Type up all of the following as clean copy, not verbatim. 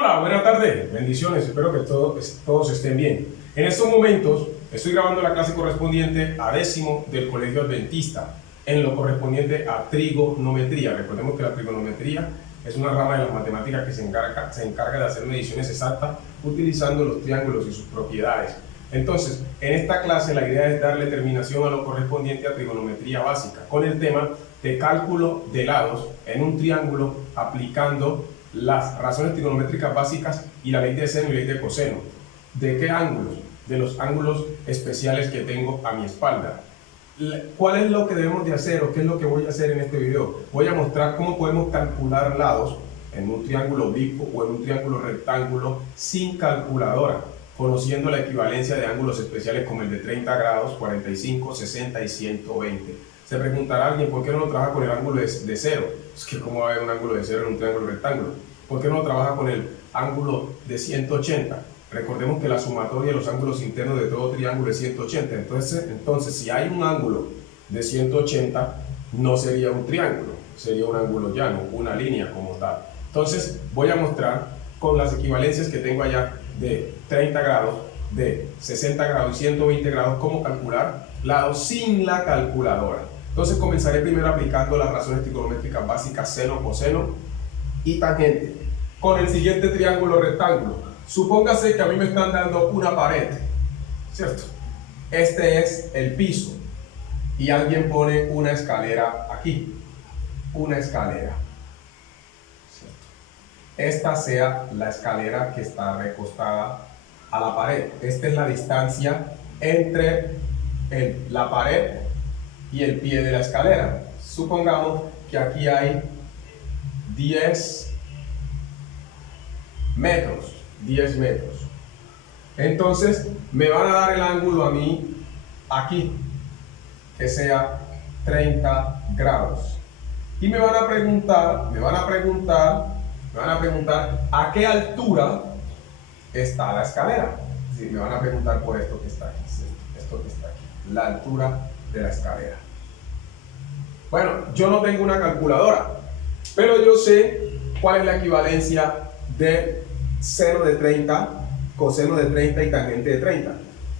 Hola, buenas tardes, bendiciones, espero que todos estén bien. En estos momentos estoy grabando la clase correspondiente a 10º del Colegio Adventista, en lo correspondiente a trigonometría. Recordemos que la trigonometría es una rama de las matemáticas que se encarga de hacer mediciones exactas utilizando los triángulos y sus propiedades. Entonces, en esta clase la idea es darle terminación a lo correspondiente a trigonometría básica, con el tema de cálculo de lados en un triángulo aplicando las razones trigonométricas básicas y la ley de seno y ley de coseno. ¿De qué ángulos? De los ángulos especiales que tengo a mi espalda. ¿Cuál es lo que debemos de hacer o qué es lo que voy a hacer en este video? Voy a mostrar cómo podemos calcular lados en un triángulo oblicuo o en un triángulo rectángulo sin calculadora, conociendo la equivalencia de ángulos especiales como el de 30 grados, 45, 60 y 120. Se preguntará alguien, ¿por qué no lo trabaja con el ángulo de cero? Es que ¿cómo va a haber un ángulo de cero en un triángulo rectángulo? ¿Por qué no lo trabaja con el ángulo de 180? Recordemos que la sumatoria de los ángulos internos de todo triángulo es 180. Entonces, si hay un ángulo de 180, no sería un triángulo, sería un ángulo llano, una línea como tal. Entonces, voy a mostrar con las equivalencias que tengo allá de 30 grados, de 60 grados y 120 grados, cómo calcular lados sin la calculadora. Entonces comenzaré primero aplicando las razones trigonométricas básicas seno, coseno y tangente con el siguiente triángulo rectángulo. Supóngase que a mí me están dando una pared, ¿cierto? Este es el piso y alguien pone una escalera aquí, una escalera, ¿cierto? Esta sea la escalera que está recostada a la pared. Esta es la distancia entre la pared y el pie de la escalera. Supongamos que aquí hay 10 metros. Entonces me van a dar el ángulo a mí aquí, que sea 30 grados. Y me van a preguntar a qué altura está la escalera. Sí, me van a preguntar por esto que está aquí, la altura de la escalera. Bueno, yo no tengo una calculadora, pero yo sé cuál es la equivalencia de seno de 30, coseno de 30 y tangente de 30.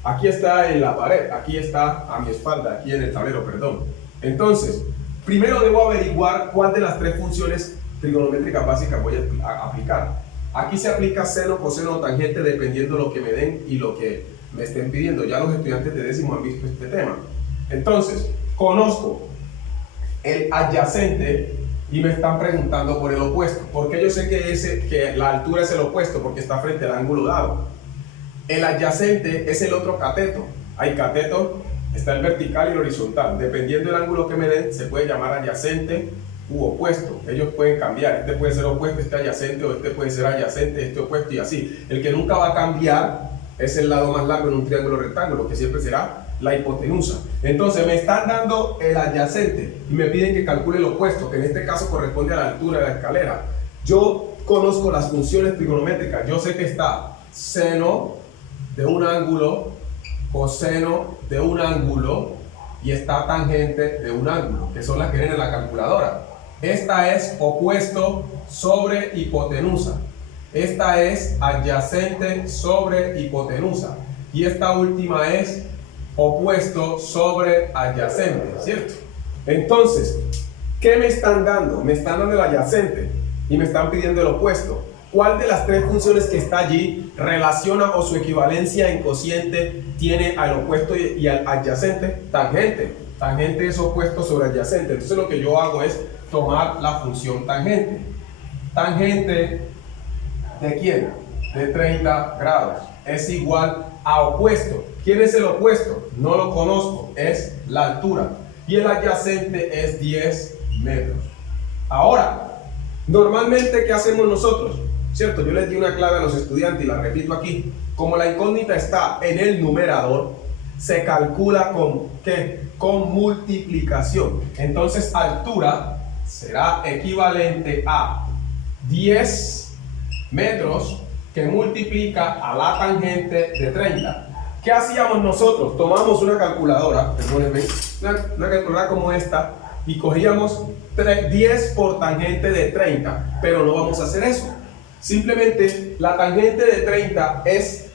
Aquí está en la pared, aquí está a mi espalda, aquí en el tablero, perdón. Entonces, primero debo averiguar cuál de las tres funciones trigonométricas básicas voy a aplicar. Aquí se aplica seno, coseno o tangente dependiendo de lo que me den y lo que me estén pidiendo. Ya los estudiantes de décimo han visto este tema. Entonces, conozco el adyacente y me están preguntando por el opuesto. ¿Por qué yo sé que la altura es el opuesto? Porque está frente al ángulo dado. El adyacente es el otro cateto. Hay cateto, está el vertical y el horizontal. Dependiendo del ángulo que me den, se puede llamar adyacente u opuesto. Ellos pueden cambiar. Este puede ser opuesto, este adyacente, o este puede ser adyacente, este opuesto y así. El que nunca va a cambiar es el lado más largo en un triángulo rectángulo, que siempre será la hipotenusa. Entonces me están dando el adyacente y me piden que calcule el opuesto, que en este caso corresponde a la altura de la escalera. Yo conozco las funciones trigonométricas. Yo sé que está seno de un ángulo, coseno de un ángulo y está tangente de un ángulo, que son las que vienen en la calculadora. Esta es opuesto sobre hipotenusa. Esta es adyacente sobre hipotenusa. Y esta última es opuesto sobre adyacente, ¿cierto? Entonces, ¿qué me están dando? Me están dando el adyacente y me están pidiendo el opuesto. ¿Cuál de las tres funciones que está allí relaciona o su equivalencia en cociente tiene al opuesto y al adyacente? Tangente. Tangente es opuesto sobre adyacente. Entonces lo que yo hago es tomar la función tangente. Tangente ¿de quién? De 30 grados. Es igual a opuesto. ¿Quién es el opuesto? No lo conozco. Es la altura. Y el adyacente es 10 metros. Ahora, normalmente, ¿qué hacemos nosotros? ¿Cierto? Yo les di una clave a los estudiantes y la repito aquí. Como la incógnita está en el numerador, se calcula con ¿qué? Con multiplicación. Entonces, altura será equivalente a 10 metros que multiplica a la tangente de 30. ¿Qué hacíamos nosotros? Tomamos una calculadora, perdónenme, una calculadora como esta y cogíamos 10 por tangente de 30, pero no vamos a hacer eso. Simplemente la tangente de 30 es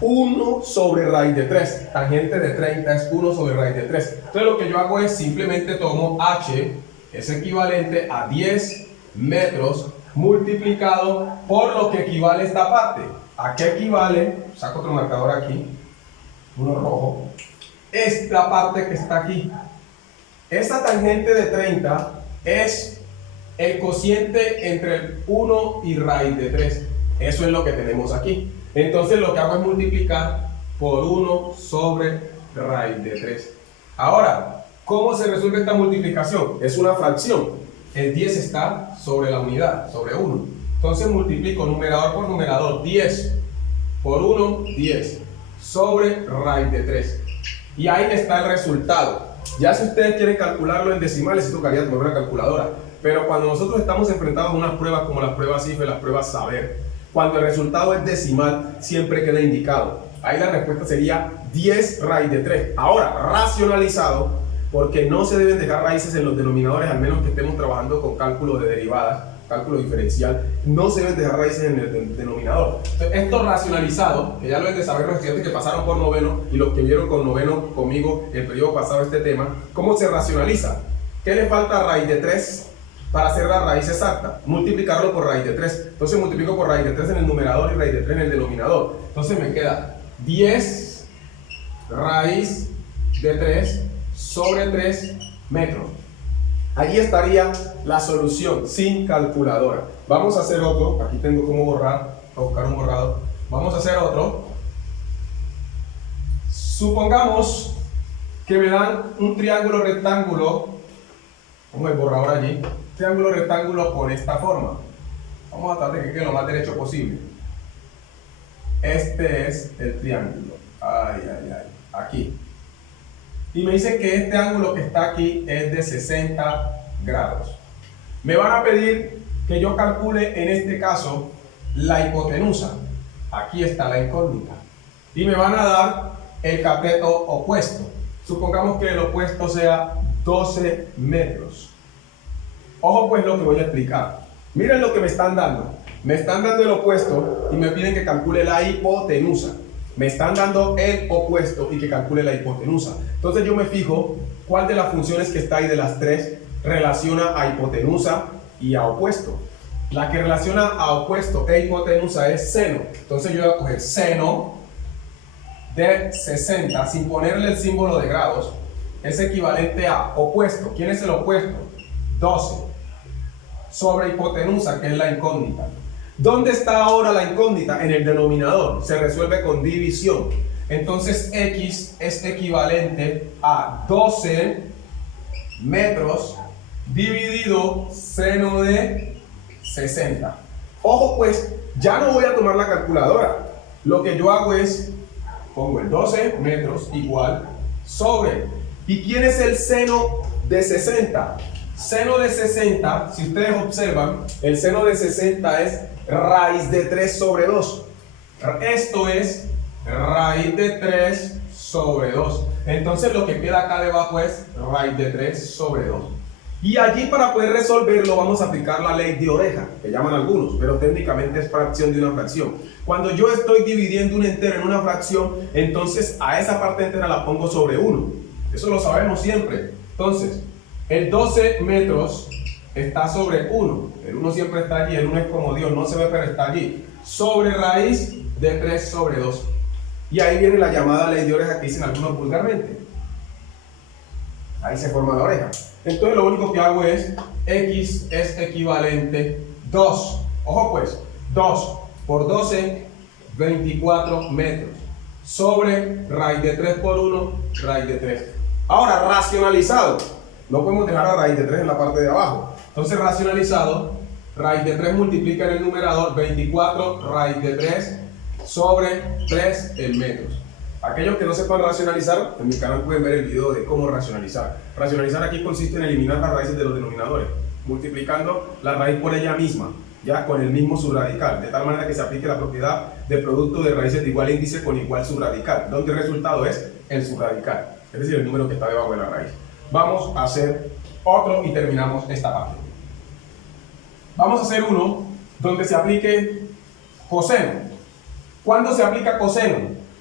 1 sobre raíz de 3. Tangente de 30 es 1 sobre raíz de 3. Entonces lo que yo hago es simplemente tomo h, es equivalente a 10 metros multiplicado por lo que equivale esta parte. ¿A qué equivale? Saco otro marcador aquí, uno rojo. Esta parte que está aquí. Esa tangente de 30 es el cociente entre el 1 y raíz de 3. Eso es lo que tenemos aquí. Entonces lo que hago es multiplicar por 1 sobre raíz de 3. Ahora, ¿cómo se resuelve esta multiplicación? Es una fracción. El 10 está sobre la unidad, sobre 1. Entonces multiplico numerador por numerador. 10 por 1, 10 sobre raíz de 3. Y ahí está el resultado. Ya si ustedes quieren calcularlo en decimales, sí tocaría tomar una calculadora. Pero cuando nosotros estamos enfrentados a unas pruebas como las pruebas IFE, las pruebas saber, cuando el resultado es decimal, siempre queda indicado. Ahí la respuesta sería 10 raíz de 3. Ahora, racionalizado, porque no se deben dejar raíces en los denominadores, al menos que estemos trabajando con cálculo de derivadas, cálculo diferencial, no se deben dejar raíces en el denominador. Entonces, esto racionalizado, que ya lo deben de saber los estudiantes que pasaron por noveno y los que vieron con noveno conmigo el periodo pasado este tema, ¿cómo se racionaliza? ¿Qué le falta a raíz de 3 para hacer la raíz exacta? Multiplicarlo por raíz de 3. Entonces multiplico por raíz de 3 en el numerador y raíz de 3 en el denominador. Entonces me queda 10 raíz de 3 sobre 3 metros. Allí estaría la solución sin calculadora. Vamos a hacer otro. Aquí tengo como borrar, a buscar un borrado. Vamos a hacer otro. Supongamos que me dan un triángulo rectángulo. Pongo el borrador allí. Triángulo rectángulo con esta forma. Vamos a tratar de que quede lo más derecho posible. Este es el triángulo. Ay, ay, ay. Aquí. Y me dice que este ángulo que está aquí es de 60 grados. Me van a pedir que yo calcule en este caso la hipotenusa. Aquí está la incógnita. Y me van a dar el cateto opuesto. Supongamos que el opuesto sea 12 metros. Ojo pues lo que voy a explicar. Miren lo que me están dando. Me están dando el opuesto y me piden que calcule la hipotenusa. Me están dando el opuesto y que calcule la hipotenusa. Entonces yo me fijo cuál de las funciones que está ahí de las tres relaciona a hipotenusa y a opuesto. La que relaciona a opuesto e hipotenusa es seno. Entonces yo voy a coger seno de 60 sin ponerle el símbolo de grados. Es equivalente a opuesto. ¿Quién es el opuesto? 12 sobre hipotenusa, que es la incógnita. ¿Dónde está ahora la incógnita? En el denominador. Se resuelve con división. Entonces x es equivalente a 12 metros dividido seno de 60. Ojo pues, ya no voy a tomar la calculadora. Lo que yo hago es, pongo el 12 metros igual sobre. ¿Y quién es el seno de 60? Seno de 60, si ustedes observan, el seno de 60 es raíz de 3 sobre 2. Esto es raíz de 3 sobre 2. Entonces lo que queda acá debajo es raíz de 3 sobre 2. Y allí, para poder resolverlo, vamos a aplicar la ley de oreja, que llaman algunos, pero técnicamente es fracción de una fracción. Cuando yo estoy dividiendo un entero en una fracción, entonces a esa parte entera la pongo sobre 1. Eso lo sabemos siempre. Entonces, el 12 metros está sobre 1. El 1 siempre está allí, el 1 es como Dios, no se ve, pero está allí. Sobre raíz de 3 sobre 2. Y ahí viene la llamada ley de oreja que dicen algunos vulgarmente. Ahí se forma la oreja. Entonces lo único que hago es, x es equivalente 2. Ojo pues, 2 por 12, 24 metros. Sobre raíz de 3 por 1, raíz de 3. Ahora, racionalizado. No podemos dejar a raíz de 3 en la parte de abajo. Entonces, racionalizado, raíz de 3 multiplica en el numerador 24 raíz de 3 sobre 3 en metros. Aquellos que no sepan racionalizar, en mi canal pueden ver el video de cómo racionalizar. Racionalizar aquí consiste en eliminar las raíces de los denominadores, multiplicando la raíz por ella misma, ya con el mismo subradical, de tal manera que se aplique la propiedad de producto de raíces de igual índice con igual subradical, donde el resultado es el subradical, es decir, el número que está debajo de la raíz. Vamos a hacer otro y terminamos esta parte. Vamos a hacer uno donde se aplique coseno. ¿Cuándo se aplica coseno?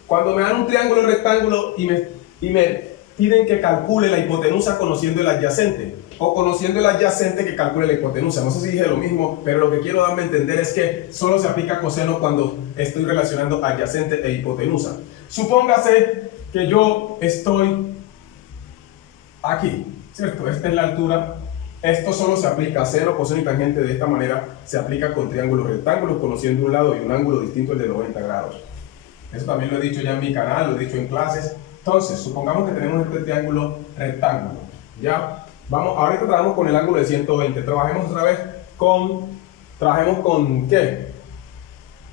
Cuando me dan un triángulo rectángulo y me piden que calcule la hipotenusa conociendo el adyacente, o conociendo el adyacente que calcule la hipotenusa. No sé si dije lo mismo, pero lo que quiero darme a entender es que solo se aplica coseno cuando estoy relacionando adyacente e hipotenusa. Supóngase que yo estoy aquí, ¿cierto? Esta es la altura. Esto solo se aplica a seno, coseno y tangente. De esta manera se aplica con triángulos rectángulos, conociendo un lado y un ángulo distinto al de 90 grados. Eso también lo he dicho ya en mi canal, lo he dicho en clases. Entonces, supongamos que tenemos este triángulo rectángulo. ¿Ya? Ahorita trabajamos con el ángulo de 120. Trabajemos otra vez trabajemos con ¿qué?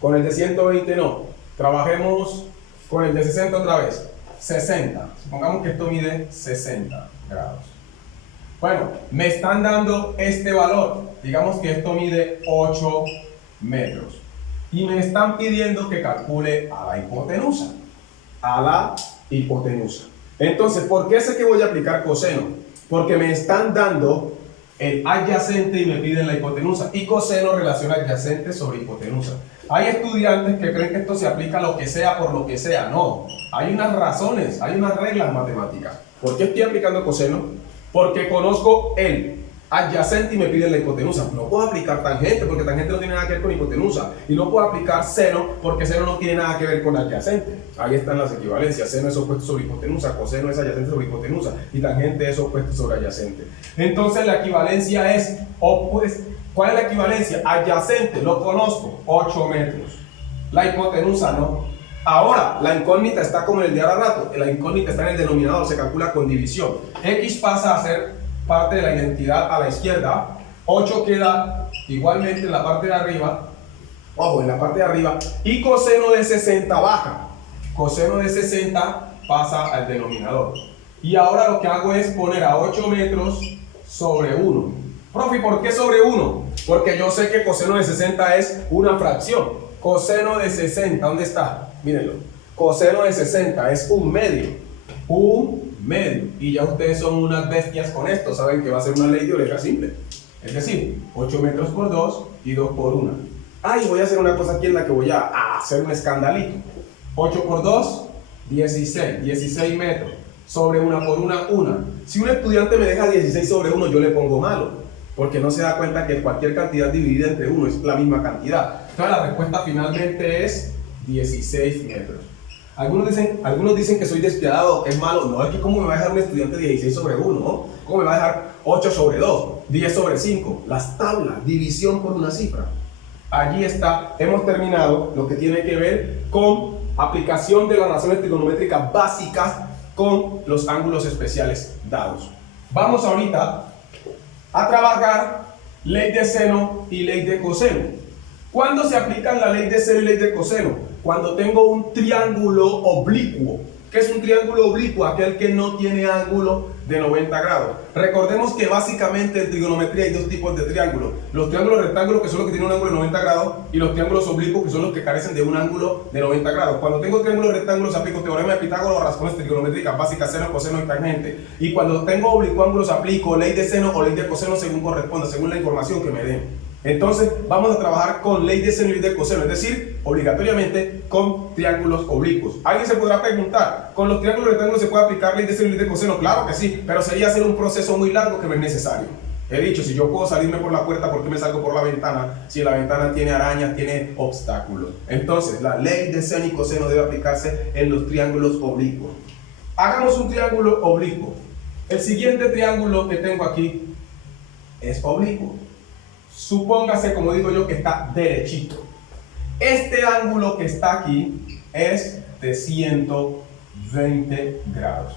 Con el de 120 no. Trabajemos con el de 60 otra vez. 60. Supongamos que esto mide 60 grados. Bueno, me están dando este valor. Digamos que esto mide 8 metros. Y me están pidiendo que calcule a la hipotenusa. A la hipotenusa. Entonces, ¿por qué sé que voy a aplicar coseno? Porque me están dando el adyacente y me piden la hipotenusa. Y coseno relaciona adyacente sobre hipotenusa. Hay estudiantes que creen que esto se aplica a lo que sea por lo que sea. No, hay unas razones, hay unas reglas matemáticas. ¿Por qué estoy aplicando coseno? Porque conozco el adyacente y me piden la hipotenusa. No puedo aplicar tangente porque tangente no tiene nada que ver con hipotenusa. Y no puedo aplicar seno porque seno no tiene nada que ver con adyacente. Ahí están las equivalencias. Seno es opuesto sobre hipotenusa, coseno es adyacente sobre hipotenusa y tangente es opuesto sobre adyacente. Entonces la equivalencia es opuesta. ¿Cuál es la equivalencia? Adyacente, lo conozco, 8 metros. La hipotenusa no. Ahora, la incógnita está como en el de ahora rato. La incógnita está en el denominador, se calcula con división. X pasa a ser parte de la identidad a la izquierda. 8 queda igualmente en la parte de arriba. Ojo, en la parte de arriba. Y coseno de 60 baja. Coseno de 60 pasa al denominador. Y ahora lo que hago es poner a 8 metros sobre 1. Profe, ¿por qué sobre 1? Porque yo sé que coseno de 60 es una fracción. Coseno de 60, ¿dónde está? Mírenlo. Coseno de 60 es un medio. Un medio. Y ya ustedes son unas bestias con esto. Saben que va a ser una ley de Euler simple. Es decir, 8 metros por 2 y 2 por 1. Ay, voy a hacer una cosa aquí en la que voy a hacer un escandalito. 8 por 2, 16. 16 metros. Sobre 1 por 1, 1. Si un estudiante me deja 16 sobre 1, yo le pongo malo. Porque no se da cuenta que cualquier cantidad dividida entre 1 es la misma cantidad. Entonces la respuesta finalmente es 16 metros. Algunos dicen que soy despiadado, que es malo. No, es que ¿cómo me va a dejar un estudiante 16 sobre 1? ¿No? ¿Cómo me va a dejar 8 sobre 2? 10 sobre 5. Las tablas, división por una cifra. Allí está, hemos terminado lo que tiene que ver con aplicación de las razones trigonométricas básicas con los ángulos especiales dados. Vamos ahorita a trabajar ley de seno y ley de coseno. ¿Cuándo se aplican la ley de seno y ley de coseno? Cuando tengo un triángulo oblicuo. ¿Qué es un triángulo oblicuo? Aquel que no tiene ángulo de 90 grados. Recordemos que básicamente en trigonometría hay dos tipos de triángulos. Los triángulos rectángulos, que son los que tienen un ángulo de 90 grados, y los triángulos oblicuos, que son los que carecen de un ángulo de 90 grados. Cuando tengo triángulos rectángulos, aplico teorema de Pitágoras, razones trigonométricas básicas, seno, coseno y tangente. Y cuando tengo oblicuángulos, aplico ley de seno o ley de coseno según corresponda, según la información que me den. Entonces vamos a trabajar con ley de seno y ley de coseno, es decir, obligatoriamente con triángulos oblicuos. Alguien se podrá preguntar, ¿con los triángulos rectángulos se puede aplicar ley de seno y ley de coseno? Claro que sí, pero sería hacer un proceso muy largo que no es necesario. He dicho, si yo puedo salirme por la puerta, ¿por qué me salgo por la ventana? Si la ventana tiene arañas, tiene obstáculos. Entonces, la ley de seno y coseno debe aplicarse en los triángulos oblicuos. Hagamos un triángulo oblicuo. El siguiente triángulo que tengo aquí es oblicuo. Supóngase, como digo yo, que está derechito. Este ángulo que está aquí es de 120 grados.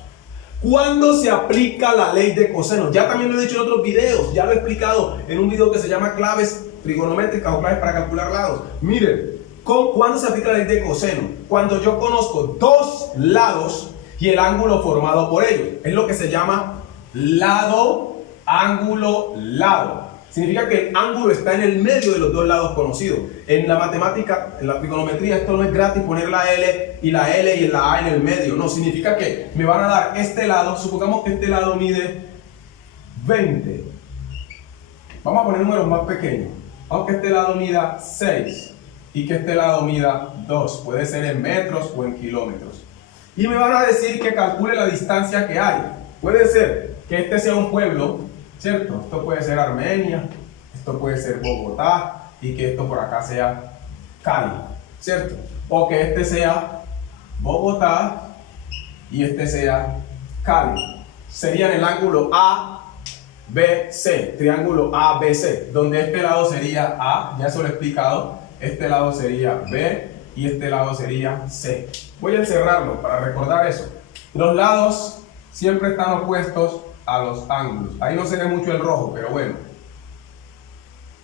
¿Cuándo se aplica la ley de coseno? Ya también lo he dicho en otros videos, ya lo he explicado en un video que se llama claves trigonométricas o claves para calcular lados. Miren, ¿cuándo se aplica la ley de coseno? Cuando yo conozco dos lados y el ángulo formado por ellos. Es lo que se llama lado, ángulo, lado. Significa que el ángulo está en el medio de los dos lados conocidos. En la matemática, en la trigonometría, esto no es gratis poner la L y la A en el medio. No, significa que me van a dar este lado. Supongamos que este lado mide 20. Vamos a poner números más pequeños. aunque este lado mida 6 y que este lado mida 2, puede ser en metros o en kilómetros. Y me van a decir que calcule la distancia que hay. Puede ser que este sea un pueblo, ¿cierto? Esto puede ser Armenia, esto puede ser Bogotá y que esto por acá sea Cali, ¿cierto? O que este sea Bogotá y este sea Cali. Serían el ángulo ABC, triángulo ABC, donde este lado sería A, ya se lo he explicado, este lado sería B y este lado sería C. Voy a encerrarlo para recordar eso. Los lados siempre están opuestos a los ángulos. Ahí no se ve mucho el rojo, pero bueno.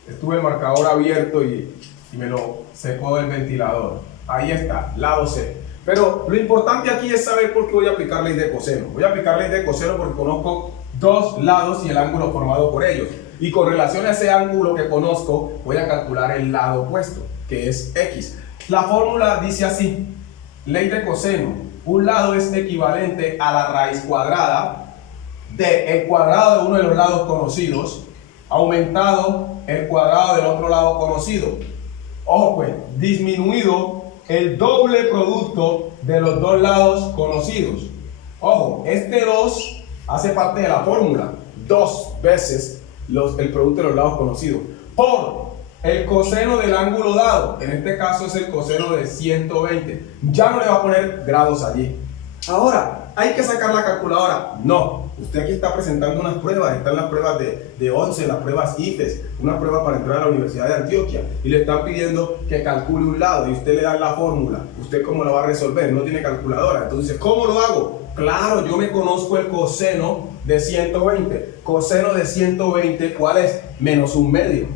Estuve el marcador abierto y me lo secó el ventilador. Ahí está, lado C. Pero lo importante aquí es saber por qué voy a aplicar ley de coseno. Voy a aplicar ley de coseno porque conozco dos lados y el ángulo formado por ellos. Y con relación a ese ángulo que conozco, voy a calcular el lado opuesto, que es X. La fórmula dice así, ley de coseno. Un lado es equivalente a la raíz cuadrada del cuadrado de uno de los lados conocidos, aumentado el cuadrado del otro lado conocido. Ojo pues, disminuido el doble producto de los dos lados conocidos. Ojo, este 2 hace parte de la fórmula. 2 veces el producto de los lados conocidos. Por el coseno del ángulo dado. En este caso es el coseno de 120. Ya no le va a poner grados allí. Ahora, ¿hay que sacar la calculadora? No. Usted aquí está presentando unas pruebas. Están las pruebas de 11, las pruebas IFES, una prueba para entrar a la Universidad de Antioquia. Y le están pidiendo que calcule un lado y usted le da la fórmula. ¿Usted cómo lo va a resolver? No tiene calculadora. Entonces, ¿cómo lo hago? Claro, yo me conozco el coseno de 120. Coseno de 120, ¿cuál es? Menos un medio.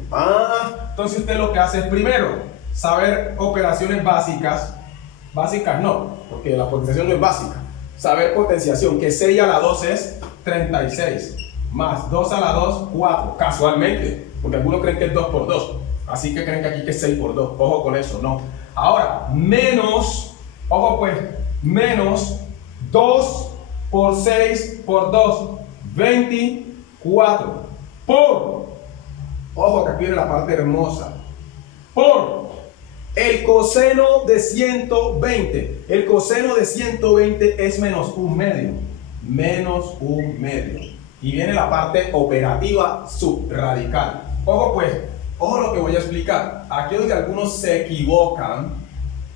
Entonces usted lo que hace es primero saber operaciones básicas. Básicas no, porque la potenciación no es básica. Saber potenciación, que 6 a la 2 es 36, más 2 a la 2, 4, casualmente, porque algunos creen que es 2 por 2, así que creen que aquí que es 6 por 2, ojo con eso, no. Ahora, menos, ojo pues, menos 2 por 6 por 2, 24, por, ojo que aquí viene la parte hermosa, por el coseno de 120. El coseno de 120 es menos un medio. Menos un medio. Y viene la parte operativa subradical. Ojo pues, ojo lo que voy a explicar. Aquí es donde algunos se equivocan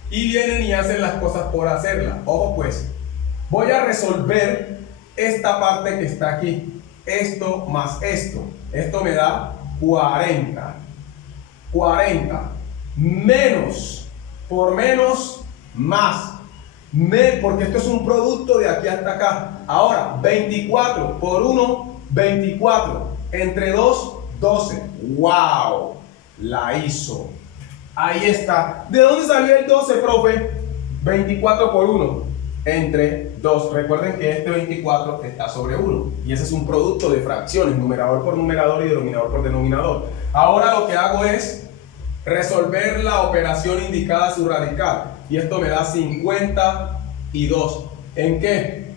y vienen y hacen las cosas por hacerlas. Ojo pues, voy a resolver esta parte que está aquí. Esto más esto. Esto me da 40. 40. Menos, por menos, más. Porque esto es un producto de aquí hasta acá. Ahora, 24 por 1, 24. Entre 2, 12. ¡Wow! La hizo. Ahí está. ¿De dónde salió el 12, profe? 24 por 1. Entre 2. Recuerden que este 24 está sobre 1. Y ese es un producto de fracciones, numerador por numerador y denominador por denominador. Ahora lo que hago es resolver la operación indicada subradical. Y esto me da 52. ¿En qué?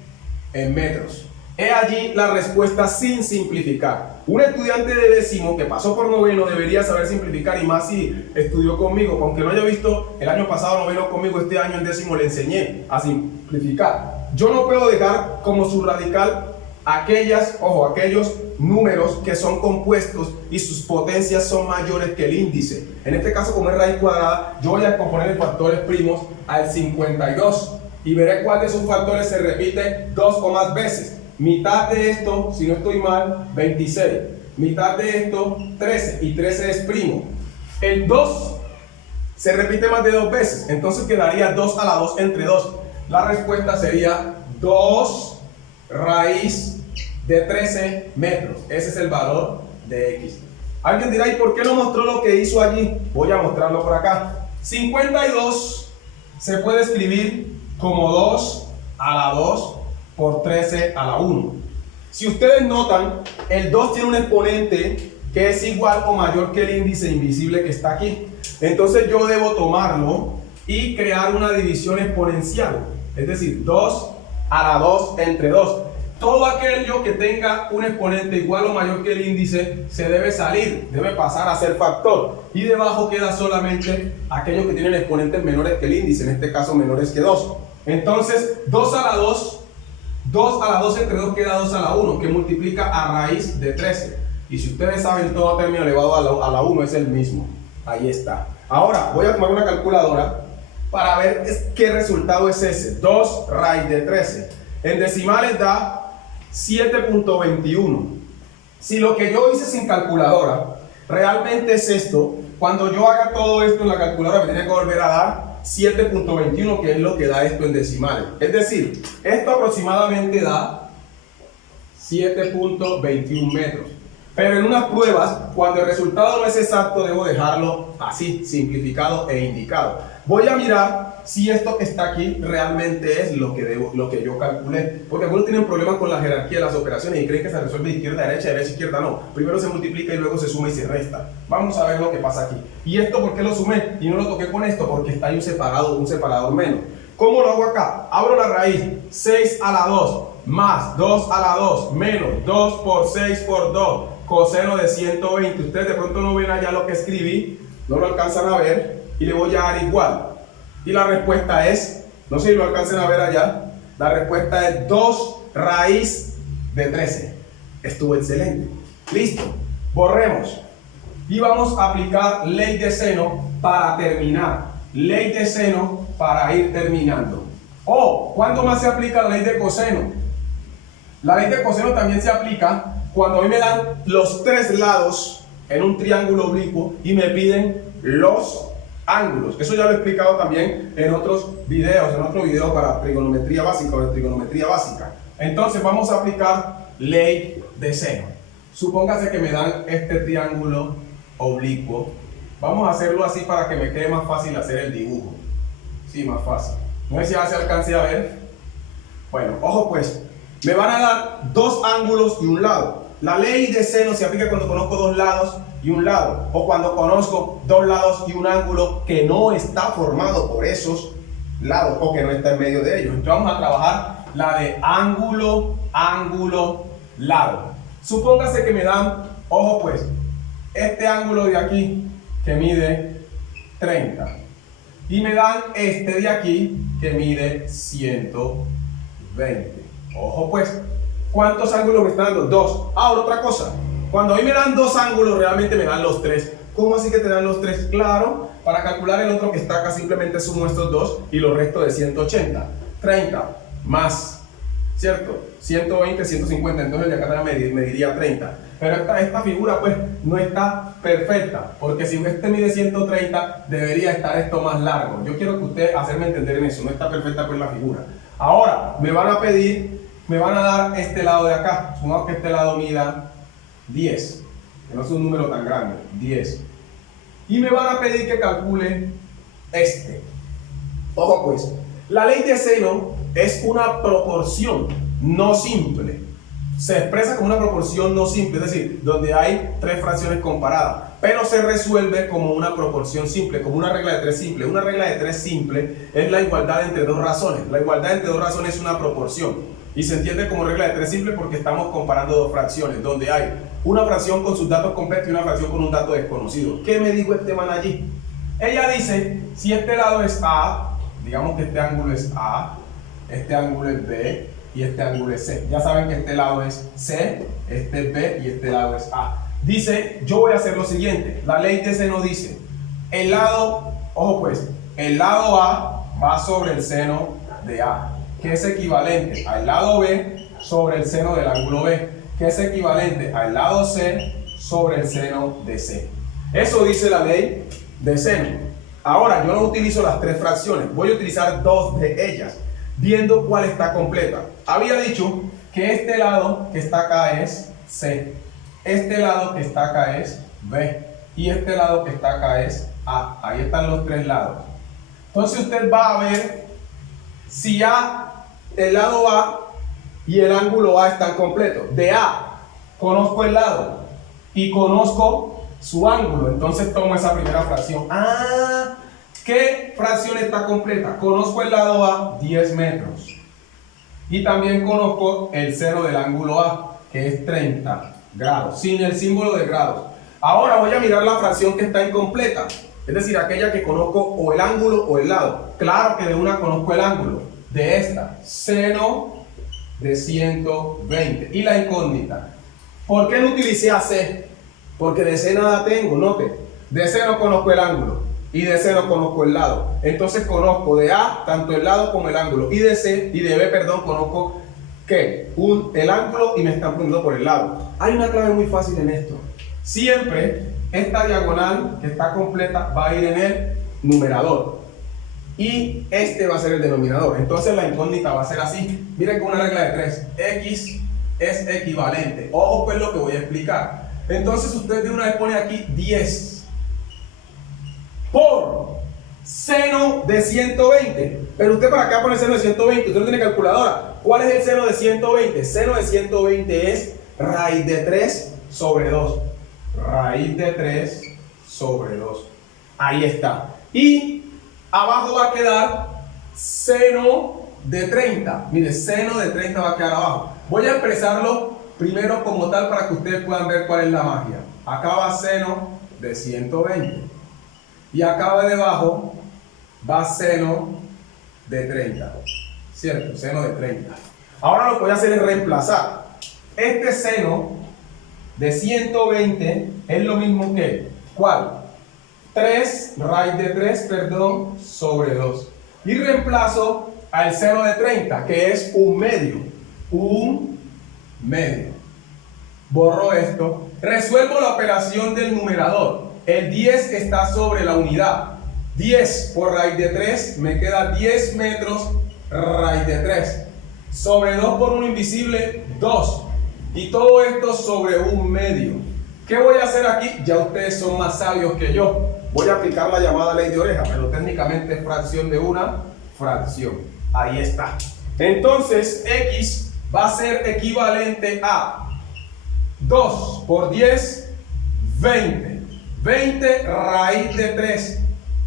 En metros. He allí la respuesta sin simplificar. Un estudiante de décimo que pasó por noveno debería saber simplificar, y más si estudió conmigo. Aunque no haya visto el año pasado noveno conmigo, este año en décimo le enseñé a simplificar. Yo no puedo dejar como subradical aquellos números que son compuestos y sus potencias son mayores que el índice. En este caso, como es raíz cuadrada, yo voy a componer en factores primos al 52 y veré cuál de sus factores se repite 2 o más veces. Mitad de esto, si no estoy mal, 26. Mitad de esto, 13, y 13 es primo. El 2 se repite más de 2 veces, entonces quedaría 2 a la 2 entre 2. La respuesta sería 2 raíz de 13 metros. Ese es el valor de X. Alguien dirá, ¿y por qué no mostró lo que hizo allí? Voy a mostrarlo por acá. 52 se puede escribir como 2 a la 2 por 13 a la 1. Si ustedes notan, el 2 tiene un exponente que es igual o mayor que el índice invisible que está aquí. Entonces yo debo tomarlo y crear una división exponencial. Es decir, 2 a la 2 entre 2. todo aquello que tenga un exponente igual o mayor que el índice se debe salir, debe pasar a ser factor. Y debajo queda solamente aquellos que tienen exponentes menores que el índice, en este caso menores que 2. Entonces, 2 a la 2, 2 a la 2 entre 2 queda 2 a la 1, que multiplica a raíz de 13. Y si ustedes saben, todo término elevado a la 1 es el mismo. Ahí está. Ahora, voy a tomar una calculadora para ver qué resultado es ese. 2 raíz de 13. En decimales da 7.21. Si lo que yo hice sin calculadora realmente es esto, cuando yo haga todo esto en la calculadora me tiene que volver a dar 7.21, que es lo que da esto en decimales. Es decir, esto aproximadamente da 7.21 metros. Pero en unas pruebas, cuando el resultado no es exacto, debo dejarlo así, simplificado e indicado. Voy a mirar si esto que está aquí realmente es lo que yo calculé. Porque algunos tienen problemas con la jerarquía de las operaciones y creen que se resuelve de izquierda a derecha, de derecha a izquierda. No, primero se multiplica y luego se suma y se resta. Vamos a ver lo que pasa aquí. ¿Y esto por qué lo sumé y no lo toqué con esto? Porque está ahí un separador menos. ¿Cómo lo hago acá? Abro la raíz, 6 a la 2 más 2 a la 2 menos 2 por 6 por 2 coseno de 120. Ustedes de pronto no ven allá lo que escribí, no lo alcanzan a ver, y le voy a dar igual. Y la respuesta es, no sé si lo alcancen a ver allá, la respuesta es 2 raíz de 13. Estuvo excelente. Listo, borremos. Y vamos a aplicar ley de seno para terminar. Ley de seno para ir terminando. ¿Cuándo más se aplica la ley de coseno? La ley de coseno también se aplica cuando a mí me dan los 3 lados en un triángulo oblicuo y me piden los ángulos. Eso ya lo he explicado también en otros videos, en otro video para trigonometría básica o de trigonometría básica. Entonces vamos a aplicar ley de seno. Supóngase que me dan este triángulo oblicuo. Vamos a hacerlo así para que me quede más fácil hacer el dibujo. Sí, más fácil. No sé si ya se alcance a ver. Bueno, ojo pues. Me van a dar 2 ángulos y un lado. La ley de seno se aplica cuando conozco 2 lados y un lado, o cuando conozco 2 lados y un ángulo que no está formado por esos lados o que no está en medio de ellos. Entonces vamos a trabajar la de ángulo, ángulo, lado. Supóngase que me dan, ojo pues, este ángulo de aquí que mide 30 y me dan este de aquí que mide 120. Ojo pues, ¿cuántos ángulos me están dando? 2. Ahora otra cosa, cuando a mí me dan 2 ángulos, realmente me dan los 3. ¿Cómo así que te dan los 3? Claro, para calcular el otro que está acá simplemente sumo estos 2 y lo resto de 180. 30 más, ¿cierto? 120, 150, entonces el de acá me diría 30. Pero esta figura pues no está perfecta, porque si este mide 130, debería estar esto más largo. Yo quiero que ustedes hacerme entender en eso, no está perfecta pues la figura. Ahora, me van a dar este lado de acá. Supongamos que este lado mida 10, que no es un número tan grande, 10. Y me van a pedir que calcule este. Ojo pues, la ley de seno es una proporción no simple. Se expresa como una proporción no simple, es decir, donde hay 3 fracciones comparadas, pero se resuelve como una proporción simple, como una regla de 3 simple. Una regla de 3 simple es la igualdad entre 2 razones. La igualdad entre 2 razones es una proporción y se entiende como regla de 3 simple porque estamos comparando 2 fracciones, donde hay una fracción con sus datos completos y una fracción con un dato desconocido. ¿Qué me dijo este man allí? Ella dice, si este lado es A, digamos que este ángulo es A, este ángulo es B, y este ángulo es C. Ya saben que este lado es C, este es B y este lado es A. Dice, yo voy a hacer lo siguiente. La ley de seno dice, el lado, ojo pues, el lado A va sobre el seno de A, que es equivalente al lado B sobre el seno del ángulo B, que es equivalente al lado C sobre el seno de C. Eso dice la ley de seno. Ahora, yo no utilizo las 3 fracciones, voy a utilizar 2 de ellas, viendo cuál está completa. Había dicho que este lado que está acá es C, este lado que está acá es B y este lado que está acá es A. Ahí están los 3 lados. Entonces usted va a ver si el lado A y el ángulo A están completos. De A conozco el lado y conozco su ángulo, entonces tomo esa primera fracción. ¿Qué fracción está completa? Conozco el lado A, 10 metros. Y también conozco el seno del ángulo A, que es 30 grados, sin el símbolo de grados. Ahora voy a mirar la fracción que está incompleta, es decir, aquella que conozco o el ángulo o el lado. Claro que de una conozco el ángulo, de esta, seno de 120. Y la incógnita, ¿por qué no utilicé AC? Porque de C nada tengo, note, de C no conozco el ángulo y de C no conozco el lado. Entonces conozco de A tanto el lado como el ángulo, y de C y de B, perdón, conozco ¿qué? El ángulo, y me están poniendo por el lado. Hay una clave muy fácil en esto. Siempre esta diagonal que está completa va a ir en el numerador y este va a ser el denominador. Entonces la incógnita va a ser así. Miren con una regla de 3. X es equivalente. Ojo pues lo que voy a explicar. Entonces usted de una vez pone aquí 10 por seno de 120. Pero usted para acá pone seno de 120. Usted no tiene calculadora. ¿Cuál es el seno de 120? Seno de 120 es raíz de 3 sobre 2. Raíz de 3 sobre 2. Ahí está. Y abajo va a quedar seno de 30. Mire, seno de 30 va a quedar abajo. Voy a expresarlo primero como tal para que ustedes puedan ver cuál es la magia. Acá va seno de 120. Y acá va debajo va seno de 30. ¿Cierto? Seno de 30. Ahora lo que voy a hacer es reemplazar. Este seno de 120 es lo mismo que, ¿cuál? 3, raíz de 3, perdón, sobre 2. Y reemplazo al seno de 30, que es un medio. Un medio. Borro esto. Resuelvo la operación del numerador. El 10 está sobre la unidad. 10 por raíz de 3 me queda 10 metros raíz de 3. Sobre 2 por 1 invisible, 2. Y todo esto sobre un medio. ¿Qué voy a hacer aquí? Ya ustedes son más sabios que yo. Voy a aplicar la llamada ley de oreja, pero técnicamente es fracción de una fracción. Ahí está. Entonces, X va a ser equivalente a 2 por 10, 20. 20 raíz de 3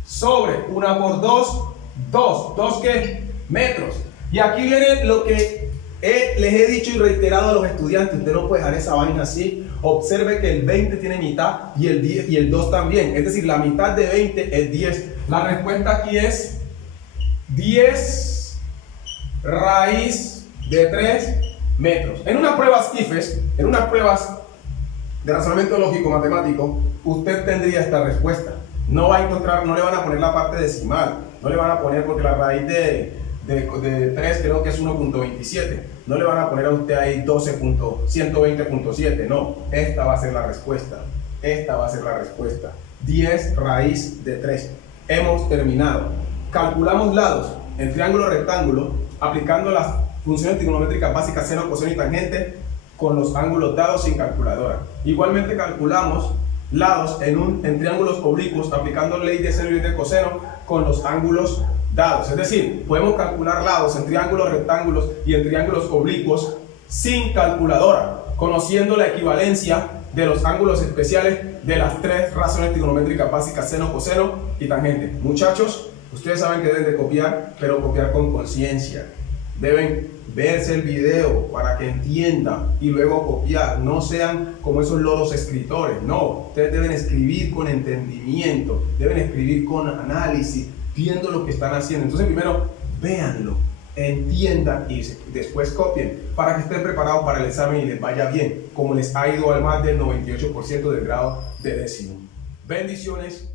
sobre 1 por 2, 2. ¿2 qué? Metros. Y aquí viene lo que les he dicho y reiterado a los estudiantes. Usted no puede dejar esa vaina así. Observe que el 20 tiene mitad y el 10 y el 2 también. Es decir, la mitad de 20 es 10. La respuesta aquí es 10 raíz de 3 metros. En unas pruebas IFES, en unas pruebas de razonamiento lógico matemático, usted tendría esta respuesta. No va a encontrar, no le van a poner la parte decimal, no le van a poner, porque la raíz de 3 creo que es 1.27, no le van a poner a usted ahí 12.120.7, no, esta va a ser la respuesta, esta va a ser la respuesta, 10 raíz de 3. Hemos terminado. Calculamos lados en triángulo rectángulo aplicando las funciones trigonométricas básicas seno, coseno y tangente con los ángulos dados sin calculadora. Igualmente calculamos lados en triángulos oblicuos aplicando ley de seno y ley de coseno con los ángulos dados. Es decir, podemos calcular lados en triángulos rectángulos y en triángulos oblicuos sin calculadora, conociendo la equivalencia de los ángulos especiales de las 3 razones trigonométricas básicas seno, coseno y tangente. Muchachos, ustedes saben que deben de copiar, pero copiar con conciencia. Deben verse el video para que entiendan y luego copiar. No sean como esos loros escritores. No, ustedes deben escribir con entendimiento, deben escribir con análisis, viendo lo que están haciendo. Entonces primero véanlo, entiendan y después copien para que estén preparados para el examen y les vaya bien, como les ha ido al más del 98% del grado de décimo. Bendiciones.